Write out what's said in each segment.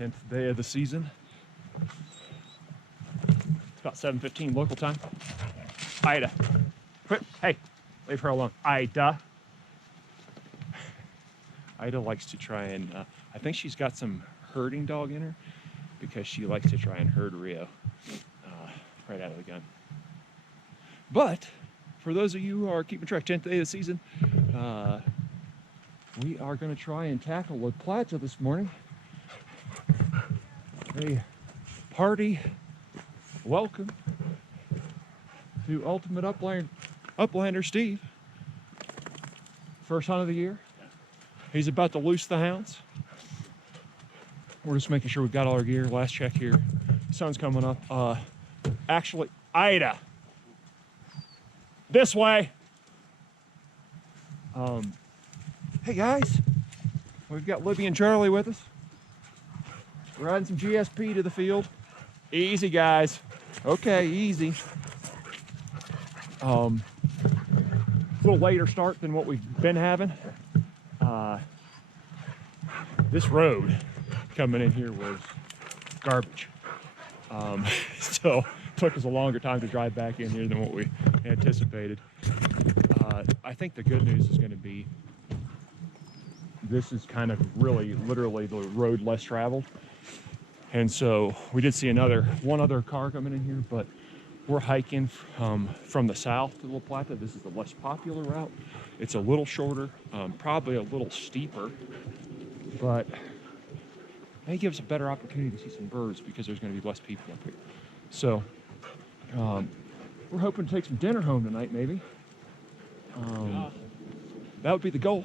10th day of the season. It's about 7:15 local time. Ida, quit, hey, leave her alone. Ida likes to try and, I think she's got some herding dog in her because she likes to try and herd Rio right out of the gun. But for those of you who are keeping track, 10th day of the season, we are going to try and tackle with Plata this morning. A hearty welcome to Ultimate Uplander Steve. First hunt of the year. He's about to loose the hounds. We're just making sure we've got all our gear. Last check here. Sun's coming up. Actually, Ida, this way. Hey guys, we've got Libby and Charlie with us. Riding some GSP to the field. Easy, guys. Okay, easy. A little later start than what we've been having. This road coming in here was garbage. So it took us a longer time to drive back in here than what we anticipated. I think the good news is going to be this is kind of really literally the road less traveled. And so we did see one other car coming in here, but we're hiking from the south to La Plata. This is the less popular route. It's a little shorter, probably a little steeper, but may give us a better opportunity to see some birds because there's going to be less people up here. So we're hoping to take some dinner home tonight, maybe. That would be the goal.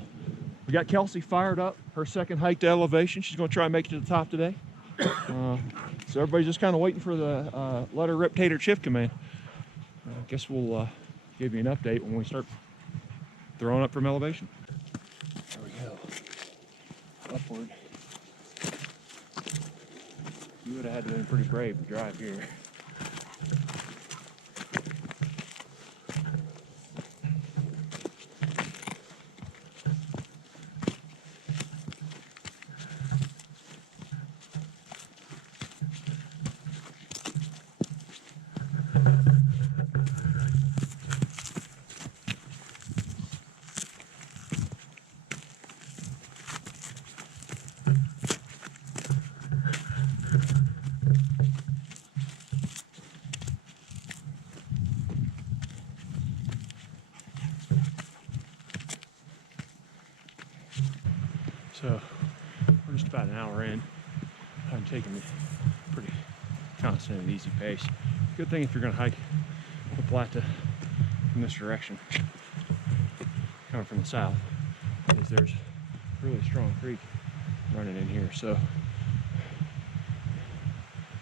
We got Kelsey fired up, her second hike to elevation. She's going to try and make it to the top today. So everybody's just kind of waiting for the let her rip Tater shift command. I guess we'll give you an update when we start throwing up from elevation. There we go. Upward. You would have had to be pretty brave to drive here. So we're just about an hour in. I'm taking it pretty constant and easy pace. Good thing if you're going to hike the Plata in this direction, coming from the south, is there's a really strong creek running in here. So if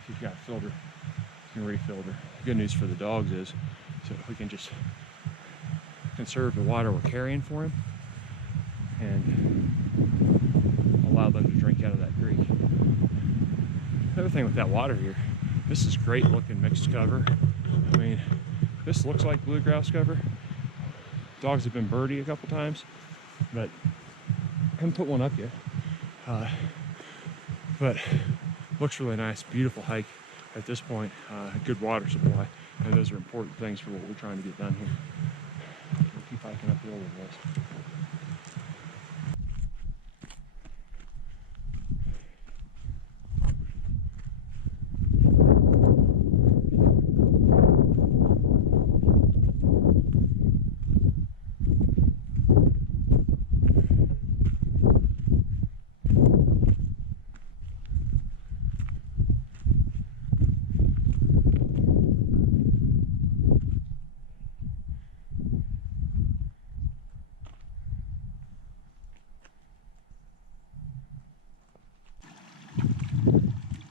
you've got a filter, you can refilter. The good news for the dogs is so we can just conserve the water we're carrying for him and allow them to drink out of that creek. The other thing with that water here, this is great looking mixed cover. I mean, this looks like bluegrass cover. Dogs have been birdie a couple times, but I haven't put one up yet. But looks really nice, beautiful hike at this point, good water supply, and those are important things for what we're trying to get done here. We'll keep hiking uphill with this.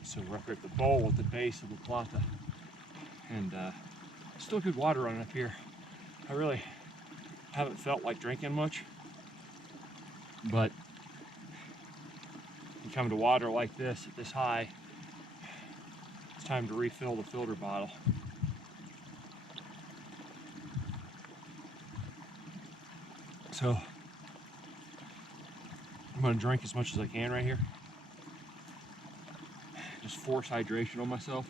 So we're up here at the bowl at the base of the Plata, and still good water running up here. I really haven't felt like drinking much, but you come to water like this at this high, it's time to refill the filter bottle. So I'm going to drink as much as I can right here. just force hydration on myself.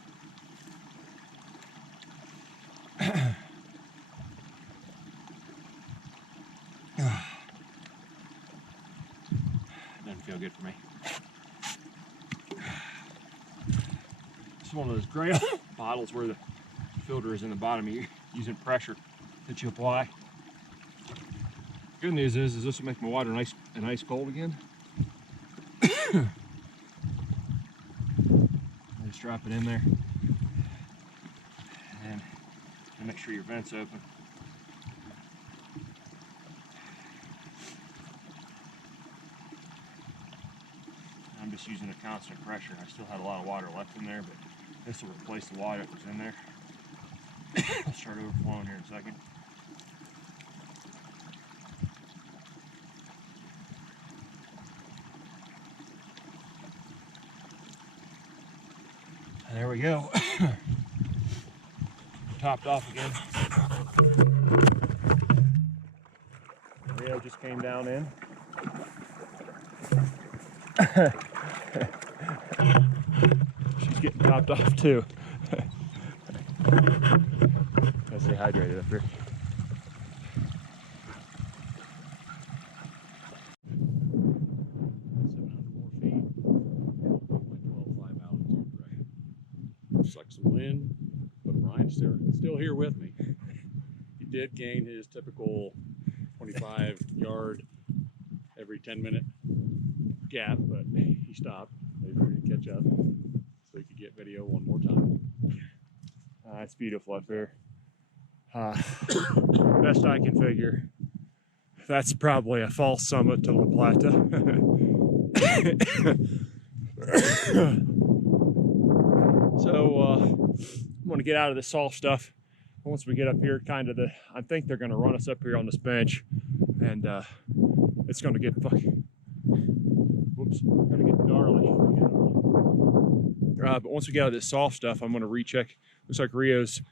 Doesn't feel good for me. It's one of those gray bottles where the filter is in the bottom. You're using pressure that you apply. Good news is this will make my water nice and ice cold again. Just drop it in there and make sure your vent's open. I'm just using a constant pressure. I still had a lot of water left in there, but this will replace the water that was in there. I'll start overflowing here in a second. There we go. Topped off again. Rio just came down in. She's getting topped off too. Gotta stay hydrated up here. Sucks the wind, but Ryan's still here with me. He did gain his typical 25-yard every 10-minute gap, but he stopped. He was ready to catch up so he could get video one more time. It's beautiful up here. Best I can figure, that's probably a false summit to La Plata. So I'm going to get out of this soft stuff. Once we get up here, I think they're going to run us up here on this bench, and it's going to get fucking, going to get gnarly. But once we get out of this soft stuff, I'm going to recheck. Looks like Rio's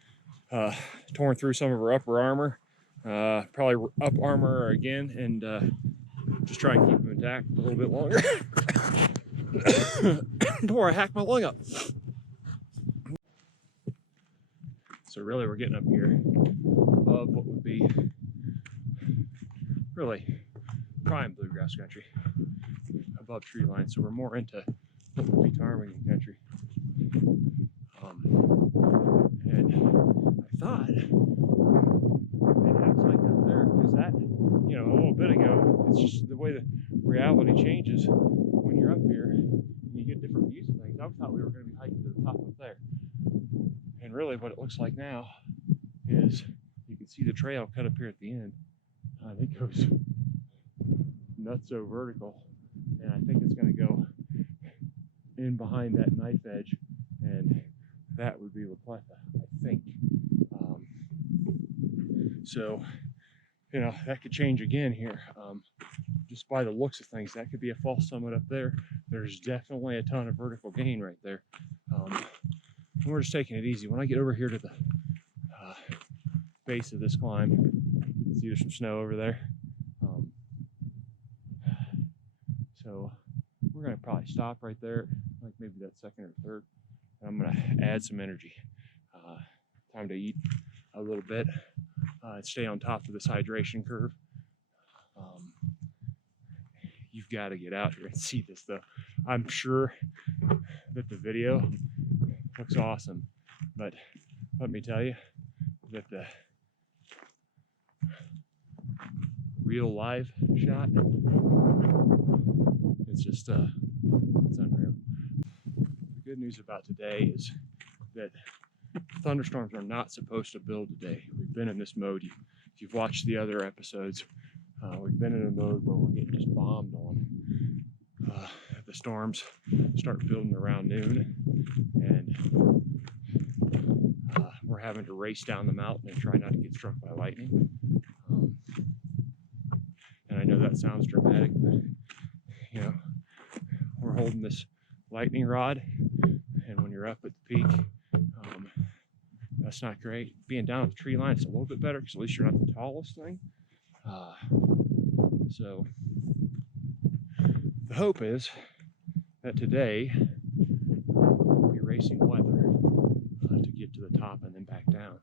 torn through some of her upper armor, probably up armor again, and just try and keep them intact a little bit longer before I hack my lung up. So really we're getting up here above what would be really prime bluegrass country, above tree line. So we're more into what would be ptarmigan country. And I thought they'd have something up there, because that, you know, a little bit ago, it's just the way the reality changes when you're up here and you get different views of things. I thought we were going to be hiking to the top up there. And really what it looks like now is you can see the trail cut up here at the end. It goes nutso vertical, and I think it's going to go in behind that knife edge, and that would be La Plata, I think. So, you know, that could change again here. Just by the looks of things, that could be a false summit up there. There's definitely a ton of vertical gain right there. We're just taking it easy. When I get over here to the base of this climb, you can see there's some snow over there. So we're going to probably stop right there, like maybe that second or third. And I'm going to add some energy. Time to eat a little bit and stay on top of this hydration curve. You've got to get out here and see this though. I'm sure that the video looks awesome, but let me tell you that the real live shot, it's just it's unreal. The good news about today is that thunderstorms are not supposed to build today. We've been in this mode. If you've watched the other episodes, we've been in a mode where we're getting just bombed on. The storms start building around noon, and we're having to race down the mountain and try not to get struck by lightning. And I know that sounds dramatic, but you know, we're holding this lightning rod, and when you're up at the peak, that's not great. Being down at the tree line is a little bit better, because at least you're not the tallest thing. So the hope is that today racing weather to get to the top and then back down.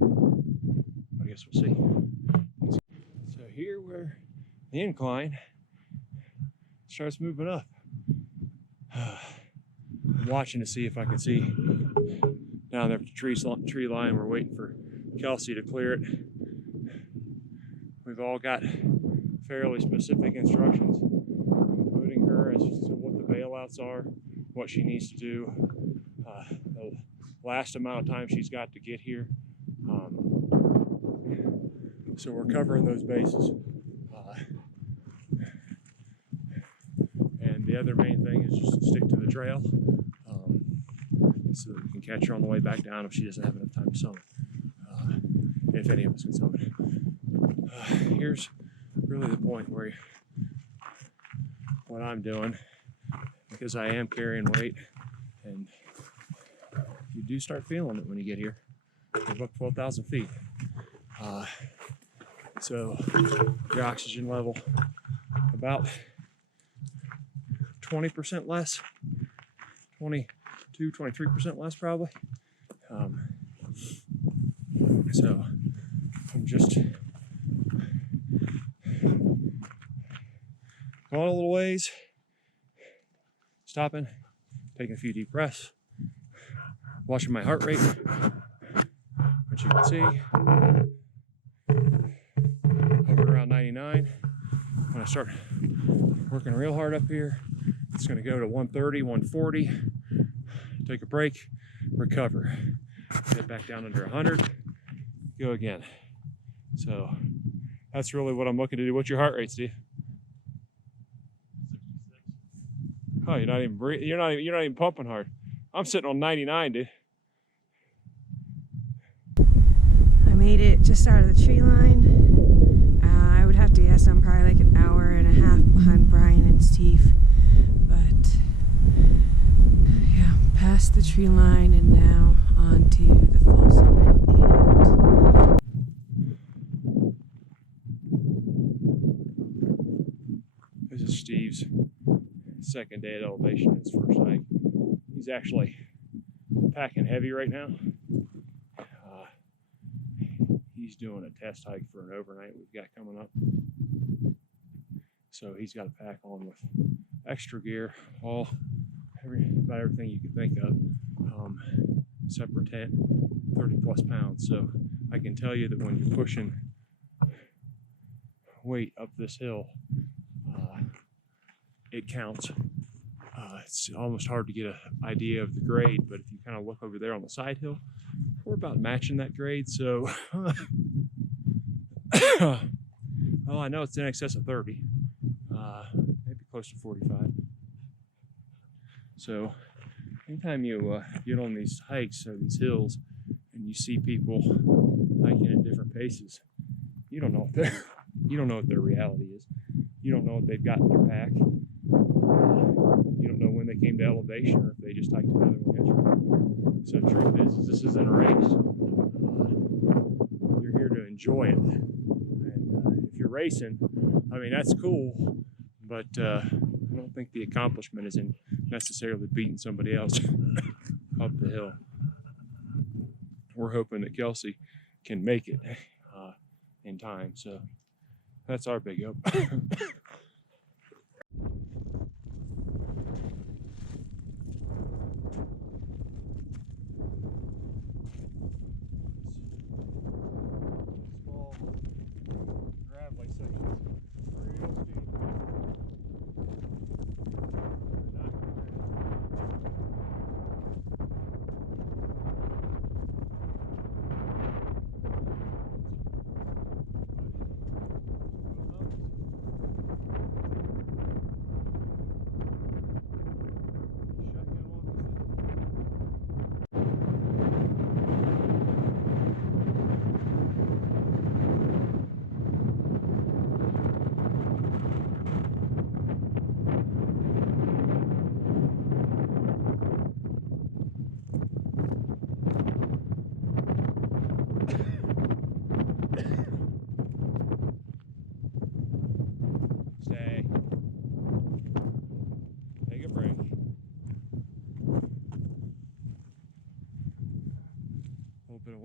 But I guess we'll see. So here where the incline starts moving up. I'm watching to see if I can see down there at the tree line. We're waiting for Kelsey to clear it. We've all got fairly specific instructions, including her as to what the bailouts are, what she needs to do, the last amount of time she's got to get here. So we're covering those bases. And the other main thing is just to stick to the trail so that we can catch her on the way back down if she doesn't have enough time to summon, if any of us can summon. Here's really the point where what I'm doing, because I am carrying weight, and you do start feeling it when you get here. We're above 12,000 feet. So your oxygen level about 20% less, 22, 23% less probably. So I'm just going a little ways, stopping, taking a few deep breaths, watching my heart rate, which you can see, over around 99. When I start working real hard up here, it's going to go to 130, 140, take a break, recover, get back down under 100, go again. So that's really what I'm looking to do. What's your heart rate, Steve? 66. Oh, you're not even breathing. You're not even pumping hard. I'm sitting on 99, dude. I made it just out of the tree line. I would have to guess I'm probably like an hour and a half behind Brian and Steve. But yeah, past the tree line and now onto the full summit. This is Steve's second day at elevation, his first hike. He's actually packing heavy right now. He's doing a test hike for an overnight we've got coming up. So he's got to pack on with extra gear, about everything you can think of. Separate tent, 30 plus pounds. So I can tell you that when you're pushing weight up this hill, it counts. It's almost hard to get an idea of the grade, but if you kind of look over there on the side hill, we're about matching that grade. So well, I know it's in excess of 30, maybe close to 45. So anytime you get on these hikes or these hills and you see people hiking at different paces, you don't know what their reality is. You don't know what they've got in their pack. You don't know when they came to elevation or if they just hiked another one yesterday. So the truth is this isn't a race. You're here to enjoy it. And if you're racing, I mean, that's cool, but I don't think the accomplishment is in necessarily beating somebody else up the hill. We're hoping that Kelsey can make it in time. So that's our big hope. Small gravelly sections, real steep.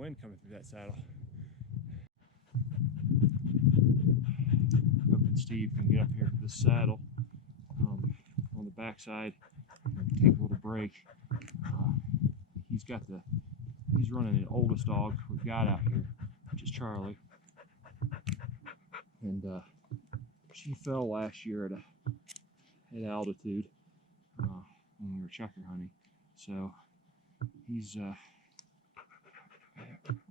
wind coming through that saddle. Hoping Steve can get up here to this saddle on the backside and take a little break. He's running the oldest dog we've got out here, which is Charlie. And she fell last year at altitude when we were chukar hunting. So he's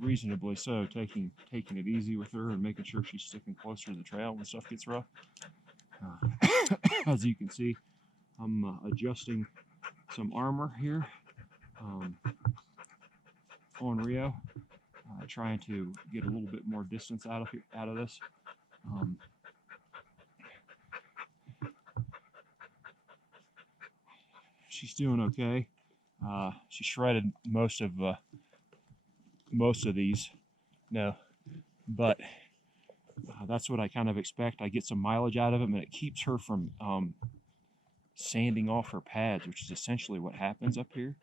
reasonably so taking it easy with her and making sure she's sticking closer to the trail when stuff gets rough. As you can see, I'm adjusting some armor here on Rio, trying to get a little bit more distance out of this. She's doing okay. She shredded most of these, but that's what I kind of expect. I get some mileage out of them, and it keeps her from sanding off her pads, which is essentially what happens up here.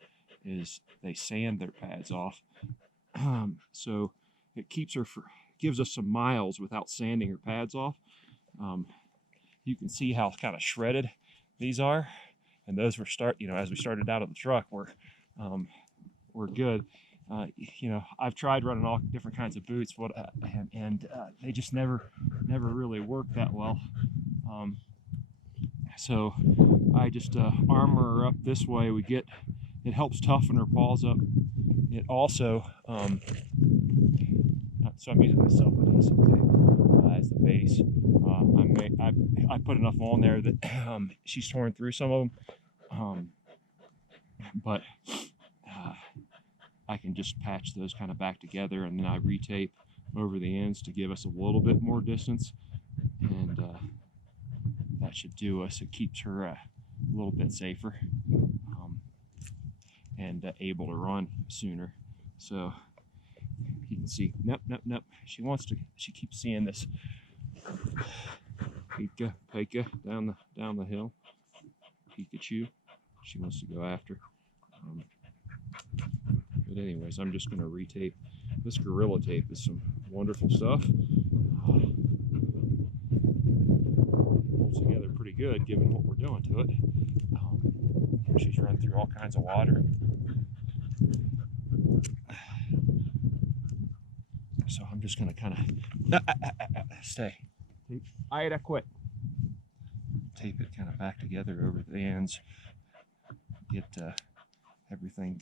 Is they sand their pads off, so it gives us some miles without sanding her pads off. You can see how kind of shredded these are, and those were as we started out of the truck, we're good. I've tried running all different kinds of boots, and they just never really work that well. So I just armor her up this way. It helps toughen her paws up. It also, so I'm using the self-adhesive tape as the base. I put enough on there that she's torn through some of them, but I can just patch those kind of back together, and then I retape over the ends to give us a little bit more distance, and that should do us. It keeps her a little bit safer. And able to run sooner. So you can see, nope. She keeps seeing this Pika down the hill. Pikachu, she wants to go after. But anyways, I'm just going to retape. This Gorilla Tape is some wonderful stuff. Holds together pretty good given what we're doing to it. She's run through all kinds of water. So I'm just going to kind of stay. Ida, quit. Tape it kind of back together over the ends. Get everything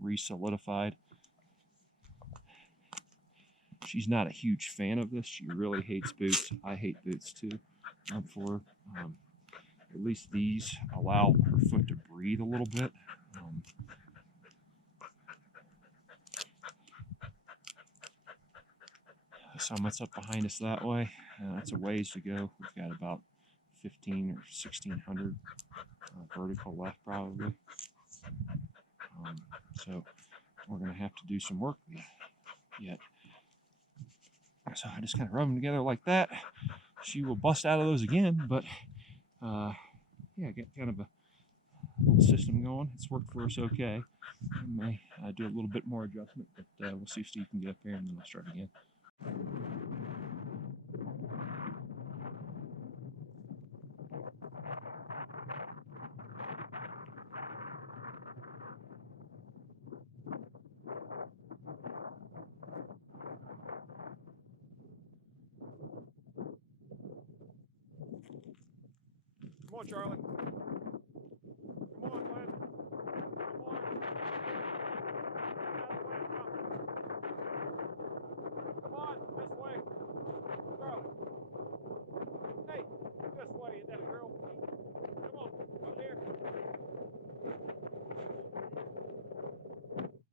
re-solidified. She's not a huge fan of this. She really hates boots. I hate boots too. For at least these allow her foot to breathe a little bit. Summit's up behind us that way. That's a ways to go. We've got about 1,500 or 1,600 vertical left probably. So we're going to have to do some work yet. So I just kind of rub them together like that. She will bust out of those again, but yeah, get kind of a little system going. It's worked for us okay. I may do a little bit more adjustment, but we'll see if Steve can get up here and then we'll start again. Come on, Charlie. Come on, Glenn. Come on. Come on, this way. Charlie. Hey, this way, is that a girl? Come on, up here.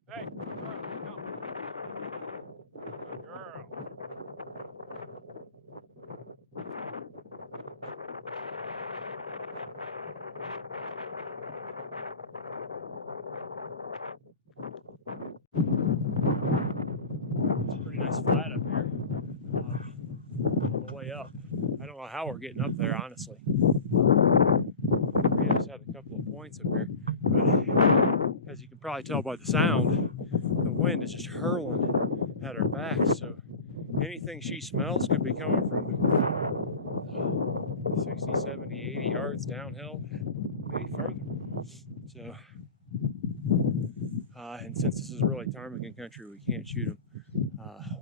Hey, Charlie, come. Good girl. Flat up here on the way up. I don't know how we're getting up there, honestly. We just had a couple of points up here, but as you can probably tell by the sound, the wind is just hurling at our backs. So anything she smells could be coming from 60, 70, 80 yards downhill, maybe further. So, and since this is really ptarmigan country, we can't shoot them.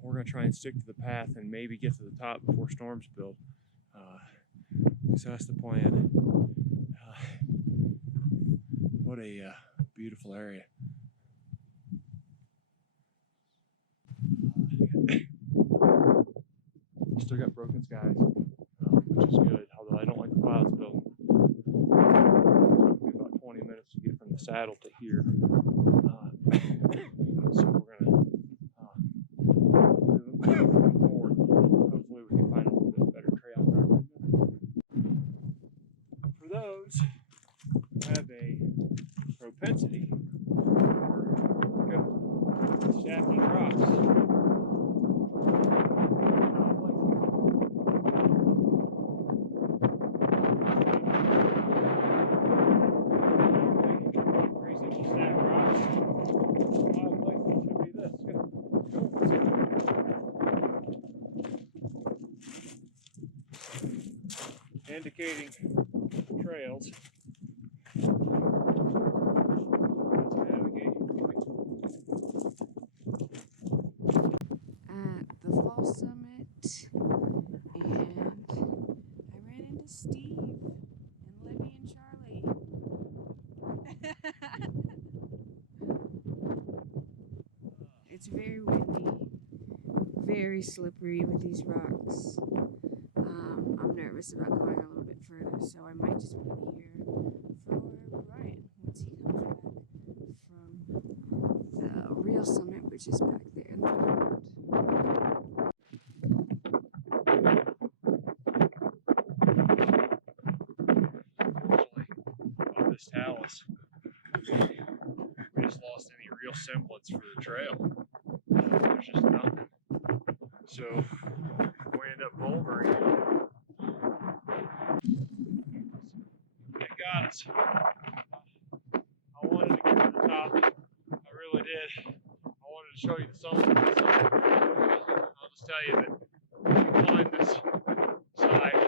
We're going to try and stick to the path and maybe get to the top before storms build. So that's the plan. What a beautiful area. Still got broken skies, which is good, although I don't like the clouds building. It took me about 20 minutes to get from the saddle to here. So we're going to move forward. Hopefully we can find a little bit better trail. For those who have a propensity for stacking rocks, indicating trails. Let's navigate. At the fall summit, and I ran into Steve and Libby and Charlie. It's very windy, very slippery with these rocks. I'm nervous about going a little bit further, so I might just wait here for Brian once he comes back from the real summit, which is back there in the road. Unfortunately, on this talus, we just lost any real semblance for the trail. There's just nothing. So we end up bouldering. It got us. I wanted to get to the top. I really did. I wanted to show you the summit. I'll just tell you that if you climb this side,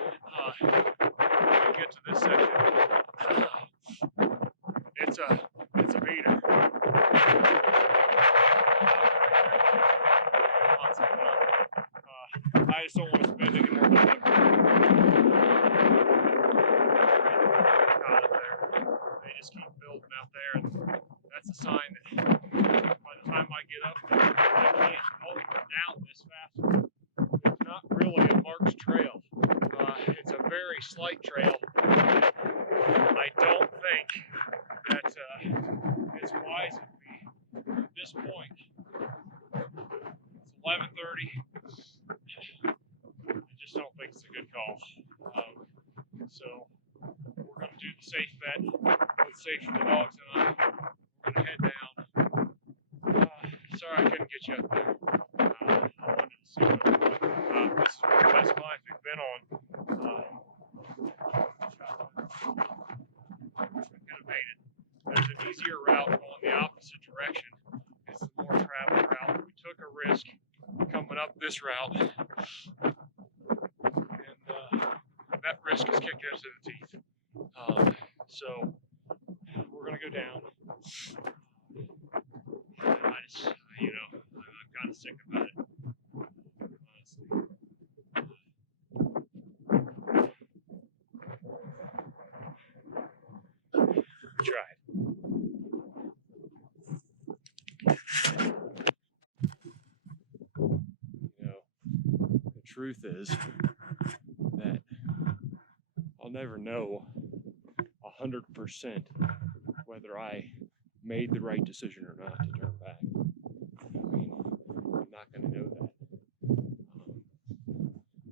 you get to this section. It's a beater. I just don't want to spend any more time out there. They just keep building out there, and that's a sign that by the time I get up there, I can't hold it down this fast. It's not really a marked trail. It's a very slight trail. I don't think that it's wise of me at this point. It's 11:30. I just don't think it's a good call. So we're going to do the safe bet. What's safe for the dogs and I. We're going to head down. Sorry I couldn't get you up there. I wanted to see what it was. This is one of the best climbs we've been on. We could have made it. There's an easier route going the opposite direction. It's the more traveled route. We took a risk coming up this route, and that risk has kicked us in the teeth. So we're gonna go down. I just, I'm kind of sick about it, honestly. Tried. The truth is that I'll never know 100% whether I made the right decision or not to turn back. I mean, I'm not going to know that.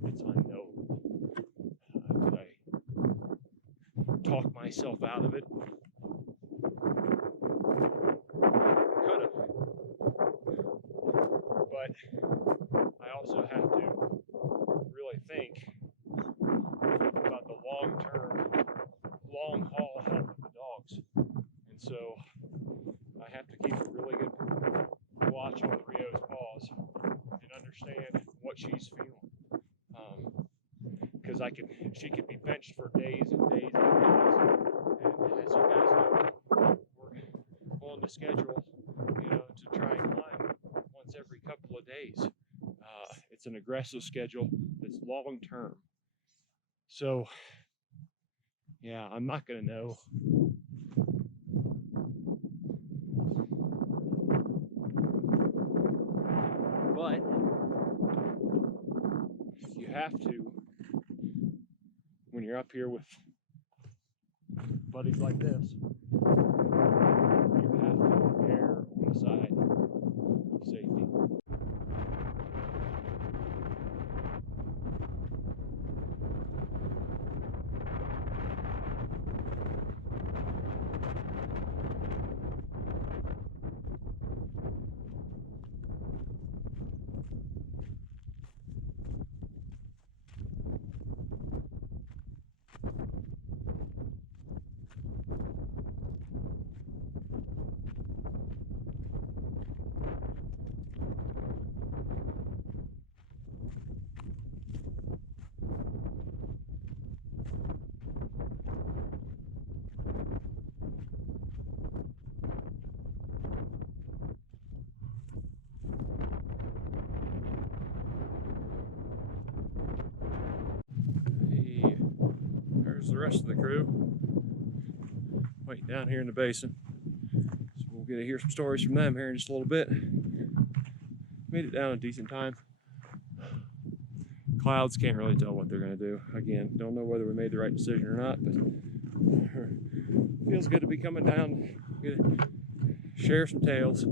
It's unknowable. Did I talk myself out of it? Could have. But I also have to really think about the long haul health of the dogs. And so I have to keep a really good watch she could be benched for days and days and days. And as you guys know, we're on the schedule, to try and climb once every couple of days. It's an aggressive schedule that's long term. So, yeah, I'm not going to know. But you have to, when you're up here with buddies like this, you have to err on the side of safety. There's the rest of the crew waiting down here in the basin. So we'll get to hear some stories from them here in just a little bit. Made it down a decent time. Clouds, can't really tell what they're going to do. Again, don't know whether we made the right decision or not, but feels good to be coming down, get to share some tales.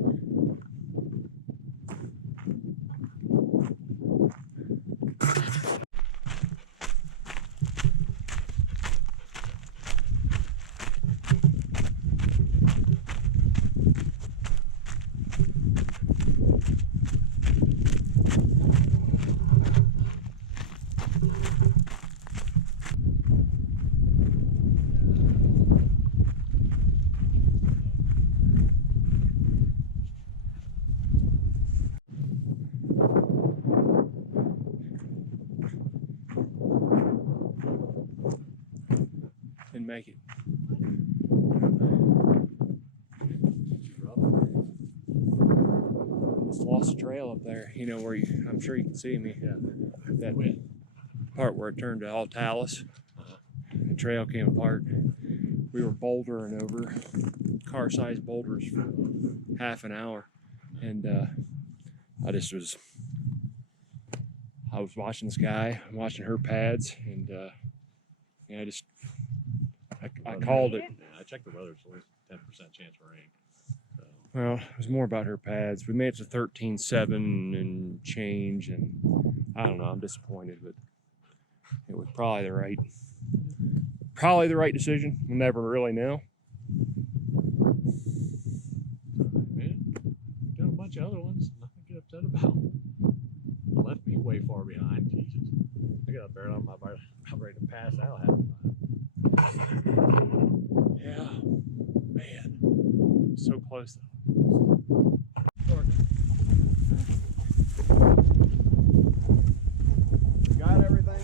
And make it. Just lost a trail up there, where I'm sure you can see me. Yeah. That part where it turned to all talus. The trail came apart. We were bouldering over car-sized boulders for half an hour. And I was watching the sky, watching her pads, and I called it. Yeah, I checked the weather, so it's 10% chance for rain. So. Well, it was more about her pads. We made it to 13.7 and change, and I don't know, I'm disappointed, but it was probably the right decision. We'll never really know. Man, done a bunch of other ones, nothing to get upset about. Left me way far behind. Jesus. I got up there and I'm about ready to pass out half the time. Yeah, man, so close though. Got everything?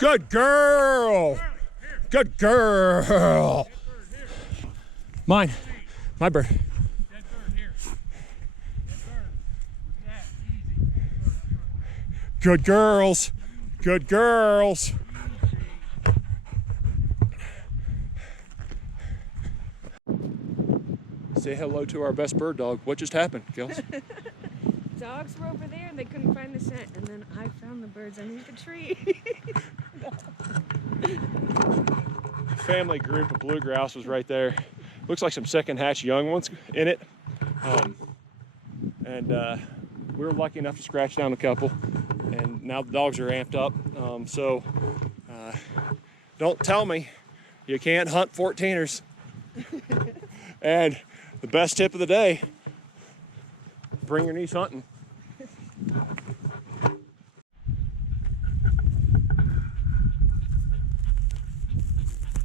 Good girl. Good girl. Mine. My bird. Good girls. Good girls. Say hello to our best bird dog. What just happened, Gills? Dogs were over there and they couldn't find the scent, and then I found the birds underneath the tree. Family group of blue grouse was right there. Looks like some second hatch young ones in it. And we were lucky enough to scratch down a couple. And and now the dogs are amped up. So don't tell me you can't hunt 14ers. And the best tip of the day, bring your niece hunting.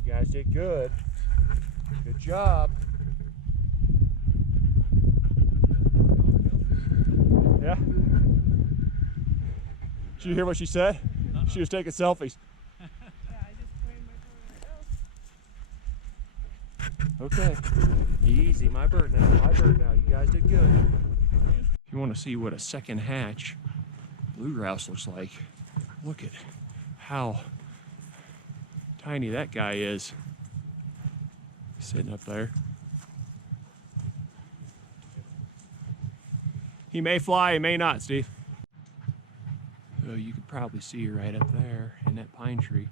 You guys did good. Good job. Yeah? Did you hear what she said? She was taking selfies. Okay. Easy, my bird now. My bird now. You guys did good. If you want to see what a second hatch blue grouse looks like, look at how tiny that guy is. Sitting up there. He may fly, he may not, Steve. So you could probably see right up there in that pine tree.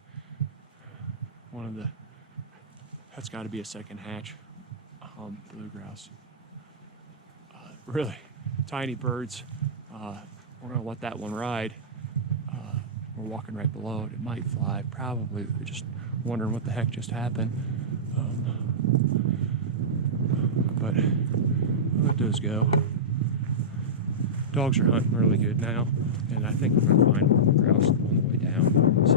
That's got to be a second hatch blue grouse. Really tiny birds. We're gonna let that one ride. We're walking right below it. It might fly, probably. We're just wondering what the heck just happened. But it does go. Dogs are hunting really good now, and I think we're gonna find more grouse on the way down. So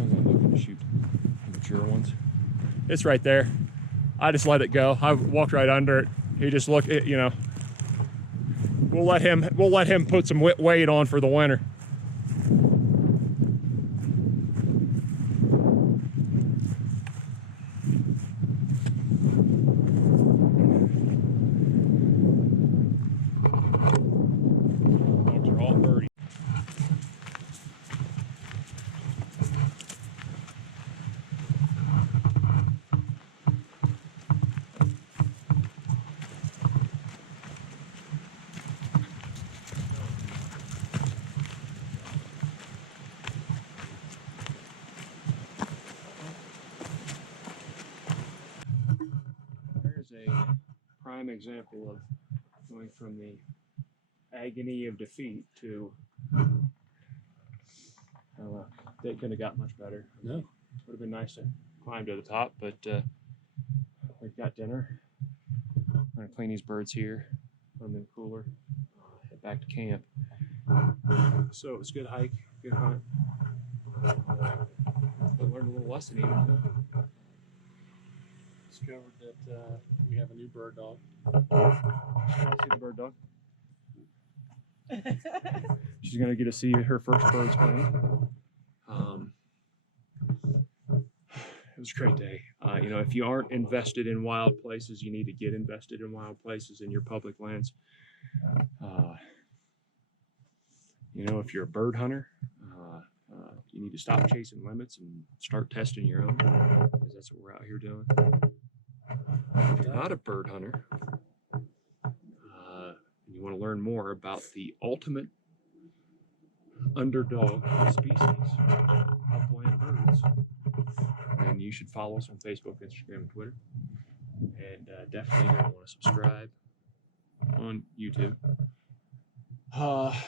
I'm looking to shoot mature ones. It's right there. I just let it go. I walked right under it. He just looked, you know. We'll let him put some weight on for the winter. Dogs are all birdie. There's a prime example of going from the agony of defeat to they couldn't have got much better. No. Would have been nice to climb to the top, but we've got dinner. I'm gonna clean these birds here, put them in the cooler, head back to camp. So it was a good hike, good hunt. I learned a little lesson even. You know? Discovered that we have a new bird dog. I'll see the bird dog. She's gonna get to see her first birds clean. It was a great day. You know, if you aren't invested in wild places, you need to get invested in wild places in your public lands. You know, if you're a bird hunter, you need to stop chasing limits and start testing your own, because that's what we're out here doing. If you're not a bird hunter, and you want to learn more about the ultimate underdog species, upland birds, then you should follow us on Facebook, Instagram, and Twitter. And definitely you're going to want to subscribe on YouTube.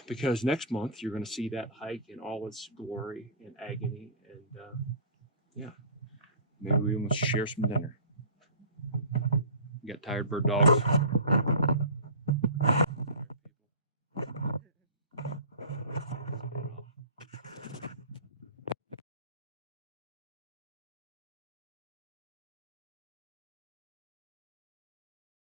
Because next month you're going to see that hike in all its glory and agony. And yeah, maybe we will share some dinner. You got tired bird dogs.